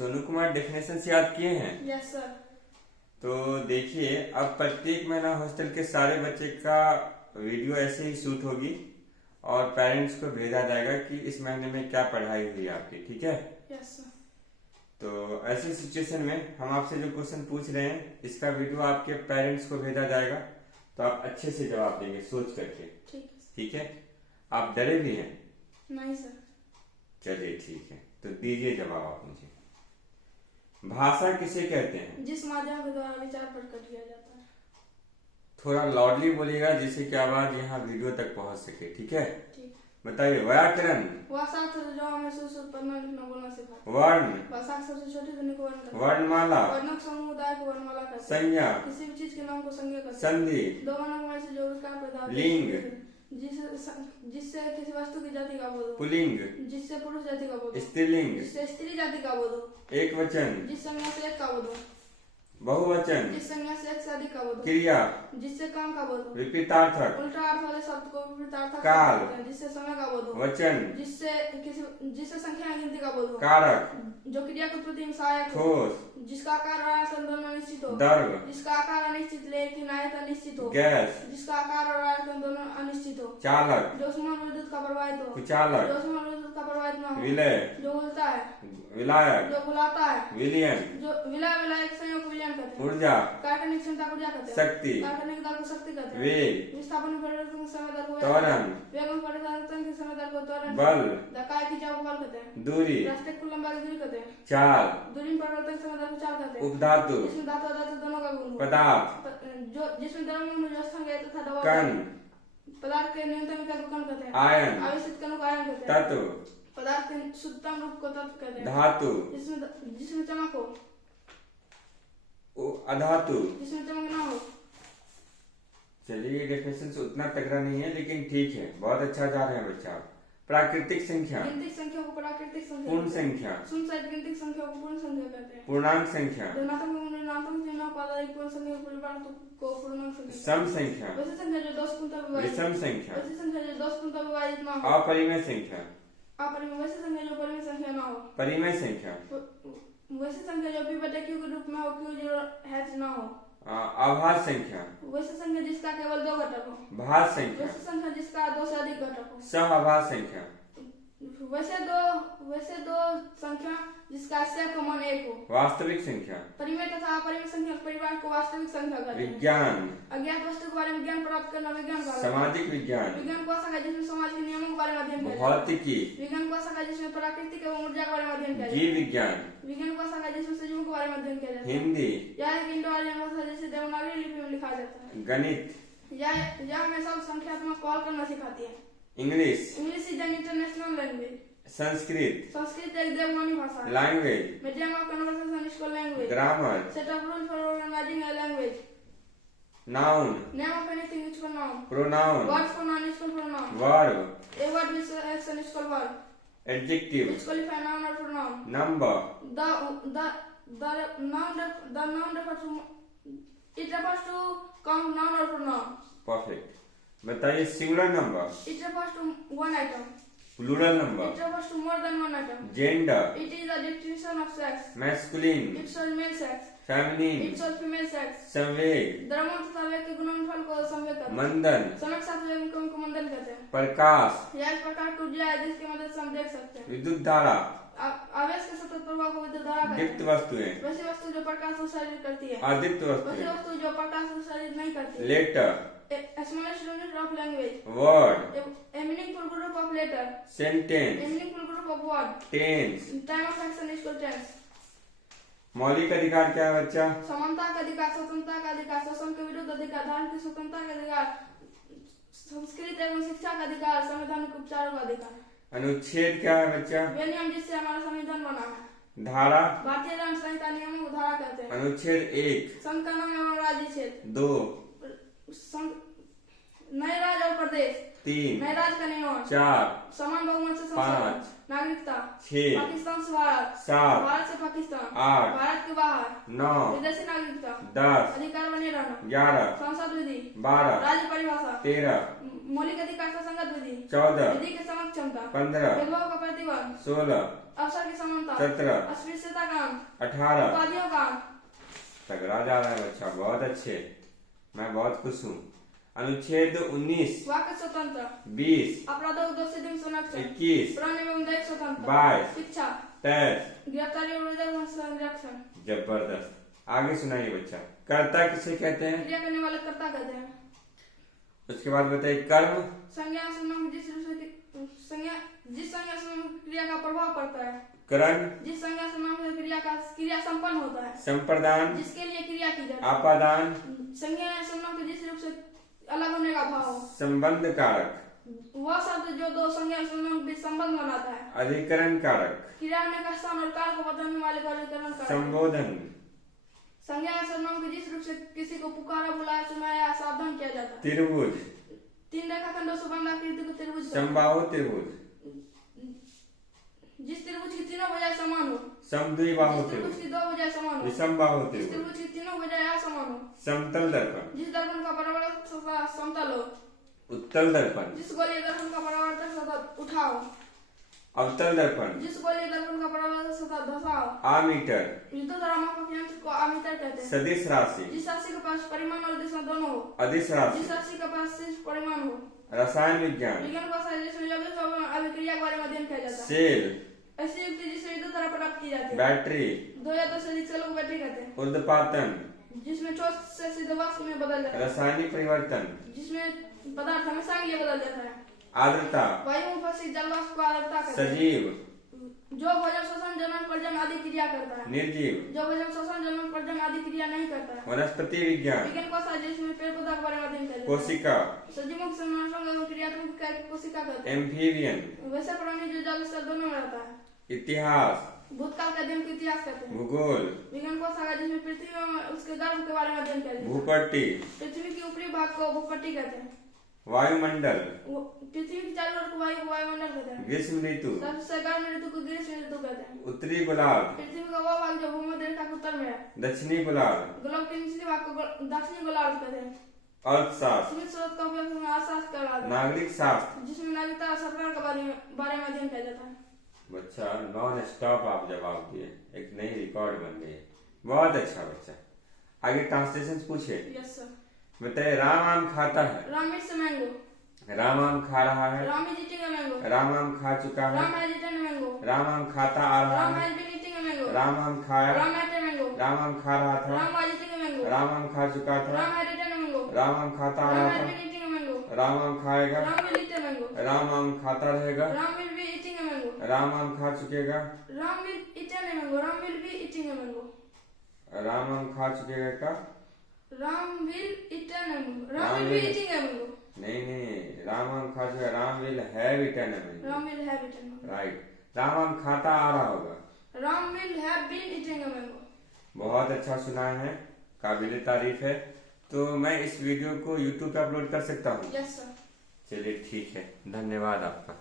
Sonu Kumar definition से याद किए हैं। Yes sir. तो देखिए, अब प्रत्येक महीना हॉस्टल के सारे बच्चे का वीडियो ऐसे ही शूट होगी और पेरेंट्स को भेजा जाएगा कि इस महीने में क्या पढ़ाई हुई आपकी। ठीक है। Yes sir. तो ऐसी सिचुएशन में हम आपसे जो क्वेश्चन पूछ रहे हैं इसका वीडियो आपके पेरेंट्स को भेजा जाएगा, तो आप अच्छे से जवाब देंगे सोच करके। ठीक है। आप डरे भी हैं? नहीं सर। चलिए ठीक है, तो दीजिए जवाब आप मुझे। भाषा किसे कहते हैं? जिस माध्यम के द्वारा विचार प्रकट किया जाता है। थोड़ा लाउडली बोलिएगा जिससे कि आवाज यहाँ वीडियो तक पहुंच सके। ठीक है। ठीक। बताइए। व्याकरण। वह शब्द जो हमें शुद्ध पढ़ना लिखना बोलना सिखाता है। वर्ण। भाषा की सबसे छोटी ध्वनि को वर्ण कहते हैं। वर्णमाला। वर्णक समुदाय को वर्णमाला कहते हैं। संज्ञा। किसी भी चीज के नाम को संज्ञा कहते हैं। संधि। दो वर्णों में से जो विकार पैदा होता है। लिंग। जिससे किसी वस्तु की जाति का बोध हो। पुल्लिंग। जिससे पुरुष जाति का बोध हो। स्त्रीलिंग। जिससे स्त्री जाति का बोध हो। एक वचन। जिस संज्ञा से एक का बोध हो। बहुवचन। जिस संज्ञा से एक से अधिक का बोध हो। क्रिया। जिससे काम का बोध हो। विपरीतार्थक। उल्टा अर्थ वाले शब्द को विपरीतार्थक काल। कहते हैं, जिससे समय का बोध हो। वचन। जिससे संख्या गिनती का बोध हो। कारक। जो क्रिया के प्रति में सहायक हो। ठोस। जिसका आकार और आयतन दोनों निश्चित हो। दर्व। जिसका आकार अनिश्चित लेकिन आयतन निश्चित हो। गैस। जिसका आकार और आयतन दोनों अनिश्चित हो। चालक। जो समान विद्युत का प्रवाहित हो। कुचालक। जो समान विद्युत का प्रवाहित न हो। विलय। जो उलता है। विलायक। जो बुलाता है। विलयन। जो विलायक संयोग को विलयन कहते हैं। ऊर्जा। कार्टनिक क्षमता को ऊर्जा कहते हैं। शक्ति। कार्टनिक दल को शक्ति कहते हैं। वेग। विस्थापन परिवर्तन के समय दल को त्वरण। वेग में परिवर्तन के समय दल को त्वरण। बल। धक्का की चाल को बल कहते हैं। दूरी। रास्ते को लंबाई की दूरी कहते हैं। चाल। दूरी में परिवर्तन के समय दल को चाल कहते हैं। उपधातु। जिसमें धातु और धातु दोनों का गुण हो। पदार्थ। जो जिसमें द्रव्य जो स्थान गए तथा दबाव कण। पदार्थ के न्यूनतम इकाई को कण कहते हैं। आयन। आवेशित कणों को आयन कहते हैं। तत्व। पदार्थ के शुद्धतम रूप को तत्व कहते हैं। धातु। जिसमें चमक हो। अधातु। जिसमें चमक ना हो। चलिए, डेफिनेशन से उतना तगड़ा नहीं है लेकिन ठीक है, बहुत अच्छा जा रहे हैं बच्चा। प्राकृतिक संख्या। गिनती संख्या को प्राकृतिक संख्या। पूर्ण संख्या। शून्य सहित गिनती संख्या को पूर्ण संख्या कहते हैं। पूर्णांक संख्या। धनात्मक एवं ऋणात्मक चिन्हों का आधारित पूर्ण संख्या के परिवार को पूर्णांक संख्या। सम संख्या। वैसी संख्या जो 10 पूर्णतः विभाजित। विषम संख्या। वैसी संख्या जो 10 पूर्णतः विभाजित ना हो। अपरिमेय संख्या। अपरिमेय। वैसी संख्या जो परिमेय संख्या ना हो। परिमेय संख्या। वैसी संख्या जो p बटे q के रूप में हो, q जो h ना हो। आभास संख्या। वैसी संख्या जिसका केवल 2 घटक हो। भास संख्या। वैसी संख्या जिसका 2 से अधिक घटक हो। सहआभास संख्या। वैसे दो संख्या जिसका से का मान 1 हो। वास्तविक संख्या। परिमेय तथा अपरिमेय संख्या के परिवार को वास्तविक संख्या कहते हैं। विज्ञान। अज्ञात वस्तु के बारे में ज्ञान प्राप्त करना विज्ञान का सामाजिक विज्ञान। विज्ञान को शाखा जिसमें समाज के नियमों के बारे में अध्ययन किया जाता है। भौतिकी। विज्ञान को शाखा जिसमें प्राकृतिक एवं ऊर्जा के बारे में अध्ययन किया जाता है। जीव विज्ञान। विज्ञान को शाखा जिसमें सजीवों के बारे में अध्ययन किया जाता है। हिंदी। यह एक इंडो आर्यन भाषा जिसे देवनागरी लिपि में लिखा जाता है। गणित। यह हमें सब संख्यात्मक कॉल करना सिखाती है। English. English is an international language. Sanskrit. Sanskrit एक देवनागरी भाषा है। Language. Medium of conversation school language. Grammar. Set of rules for organising a language. Noun. Name of anything is for noun. Pronoun. Words for noun is for noun. Verb. A word with action is called verb. Adjective. Which qualify noun or pronoun. Number. The noun refers to it refers to count noun or pronoun. Perfect. बताइए singular number. It refers to one item. Plural number. It refers to more than one item. Gender. It is a definition of sex. Masculine. It shows male sex. Feminine. It shows female sex. संवेग। द्रव्यों तथा वेग के गुणनफल को संवेग कहते हैं। मंदन। समय के साथ वेग को मंदन कहते हैं। प्रकाश। यह एक प्रकार की ऊर्जा है जिसकी मदद से हम देख सकते हैं। विद्युत धारा। आवेश के सतत प्रवाह को विद्युत धारा कहते दीप्त हैं। वस्तुएं। वैसी वस्तु जो प्रकाश उत्सर्जित करती है। अदीप्त वैसी वस्तुएं। वस्तु जो प्रकाश उत्सर्जित नहीं करती। Letter. A smallest unit of language. Word. A meaningful group of letter. A sentence. meaningful group of word. Tense. Time of action is called tense. मौलिक अधिकार क्या है बच्चा? समानता का अधिकार, स्वतंत्रता का अधिकार, शोषण के विरुद्ध अधिकार, धर्म की स्वतंत्रता का अधिकार, संस्कृत एवं शिक्षा का अधिकार, संवैधानिक उपचारों का अधिकार। अनुच्छेद क्या है बच्चा? वे नियम जिससे हमारा संविधान बना है। धारा। भारतीय दंड संहिता नियमों को धारा कहते हैं। अनुच्छेद 1। संघ का नाम एवं राज्य क्षेत्र। 2। नए राज्य और प्रदेश। 3 नए राज्य का निर्माण। 4 समान बहुमत से 5 नागरिकता। 6 पाकिस्तान से भारत। 7 भारत से पाकिस्तान। 8 भारत के बाहर। 9 विदेशी नागरिकता। 10 अधिकार बने रहना। 11 संसद विधि। 12 राज्य परिभाषा। 13 मौलिक अधिकार का संगत विधि। 14 विधि के समक्ष क्षमता। 15 भेदभाव का प्रतिबंध। 16 अवसर की समानता। 17 अस्पृश्यता का अंत। 18 उपाधियों का अंत। तगड़ा जा रहा है बच्चा, बहुत अच्छे, मैं बहुत खुश हूँ। अनुच्छेद 19 वाक्य स्वतंत्र। 20 अपराधों को दोषी दिन संरक्षण। 21 पूर्ण एवं दैहिक स्वतंत्र। 22 शिक्षा। 23 गिरफ्तारी और विरोध संरक्षण। जबरदस्त। आगे सुनाइए बच्चा। कर्ता किसे कहते हैं? क्रिया करने वाले कर्ता कहते हैं। उसके बाद बताइए कर्म। संज्ञा सर्वनाम जिस रूप से जिस संज्ञा सर्वनाम क्रिया का प्रभाव पड़ता है। करण। जिस संज्ञा सर्वनाम से क्रिया संपन्न होता है। संप्रदान। जिसके लिए क्रिया की जाती है। आपादान। संज्ञा सर्वनाम के जिस रूप से अलग होने का भाव हो। संबंध कारक। वह शब्द जो दो संज्ञा सर्वनाम के बीच संबंध बनाता है। अधिकरण कारक। क्रिया होने का स्थान और काल को बदलने वाले का अधिकरण कारक। संबोधन। संज्ञा सर्वनाम के जिस रूप से किसी को पुकारा, बुलाया, सुनाया, सावधान किया जाता है। त्रिभुज। 3 रेखाखंडों से बंधा आकृति को त्रिभुज। समबाहु त्रिभुज। जिस त्रिभुज की तीनों भुजाएं समान हो। समद्विबाहु जिस त्रिभुज त्रिभुज। की 2 भुजाएं समान हो। विषमबाहु जिस त्रिभुज। त्रिभुज की तीनों भुजाएं असमान हो। समतल दर्पण। जिस दर्पण का परावर्तक सतह समतल हो। उत्तल दर्पण। जिस गोलीय दर्पण का परावर्तक सतह उठाओ। अवतल दर्पण। जिस गोलीय दर्पण का परावर्तक सतह धसाओ। आमीटर। विद्युतरामापक यंत्र को आमीटर कहते हैं। सदिश राशि। जिस राशि के पास परिमाण और दिशा दोनों हो। अदिश राशि। जिस राशि के पास सिर्फ परिमाण हो। रसायन विज्ञान। विज्ञान भाषा जिसमें यौगिक और अभिक्रिया के बारे में अध्ययन किया जाता है। सेल। ऐसी युक्ति जिससे विद्युत धारा प्राप्त की जाती है। बैटरी। 2 या 2 से अधिक सेल को बैटरी कहते हैं। उर्ध्वपातन। जिसमें ठोस से सीधे वाष्प में बदल जाता है। रासायनिक परिवर्तन। जिसमें पदार्थ हमेशा के लिए बदल जाता है। आर्द्रता। वायु में उपस्थित जल वाष्प को आर्द्रता कहते हैं। सजीव। जो भोजन श्वसन जनन प्रजनन आदि क्रिया करता है। निर्जीव। जो भोजन श्वसन जनन प्रजनन आदि क्रिया नहीं करता है। वनस्पति विज्ञान। विज्ञान भाषा जिसमें पेड़ पौधा के बारे में अध्ययन किया जाता है। कोशिका। सजीवों के क्रियात्मक इकाई को कोशिका कहते हैं। एम्फीबियन। वैसे प्राणी जो जल स्तर दोनों में रहता है। इतिहास। भूतकाल के अध्ययन को इतिहास कहते हैं। भूगोल। विज्ञान भाषा जिसमें पृथ्वी और उसके गर्भ के बारे में अध्ययन किया जाता है। भूपट्टी। पृथ्वी के ऊपरी भाग को भूपट्टी कहते हैं। वायुमंडल। पृथ्वी की चारों ओर को वायुमंडल कहते हैं। ग्रीष्म ऋतु। सबसे गर्म ऋतु को ग्रीष्म ऋतु कहते हैं। उत्तरी गोलार्ध। पृथ्वी का वो भाग जो भूमध्य रेखा के उत्तर में है। दक्षिणी गोलार्ध। गोलार्ध के निचले भाग को दक्षिणी गोलार्ध कहते हैं। अर्थशास्त्र। सीमित स्रोत का उपयोग अर्थशास्त्र कहलाता है। नागरिक शास्त्र। जिसमें नागरिकता और सरकार के बारे में अध्ययन किया जाता है। बच्चा नॉन स्टॉप आप जवाब दिए, एक नई रिकॉर्ड बन गई, बहुत अच्छा बच्चा। आगे ट्रांसलेशन पूछे। Yes sir. बताइए राम आम खाता है। Ram it's mango. राम आम खा रहा है। Ram is eating a mango. Ram आम खा चुका है। Ram has eaten a mango. Ram आम खाता आ रहा राम है। Has been eating a mango. Ram आम खाया। Ram has a mango. Ram आम खा रहा था। Ram was eating a mango. Ram आम खा चुका था। Ram has eaten a mango. Ram आम खाता आ राम रहा हैज था। Been eating a mango. Ram आम खाएगा। Ram will eat a mango. Ram आम खाता रहेगा। Ram will be eating a mango. Ram आम खा चुकेगा। Ram will eaten a mango. Ram will be eating a mango. Ram आम खा चुकेगा का। Ram will eaten a mango. Ram will be eating a mango. नहीं, राम आम खा चुका। Ram will have eaten a mango. Ram will have eaten a mango. Right. Ram आम खाता आ रहा होगा। Ram will have been eating a mango. बहुत अच्छा सुना है, काबिले तारीफ है। तो मैं इस वीडियो को YouTube पे अपलोड कर सकता हूँ? Yes sir. चलिए ठीक है, धन्यवाद आपका।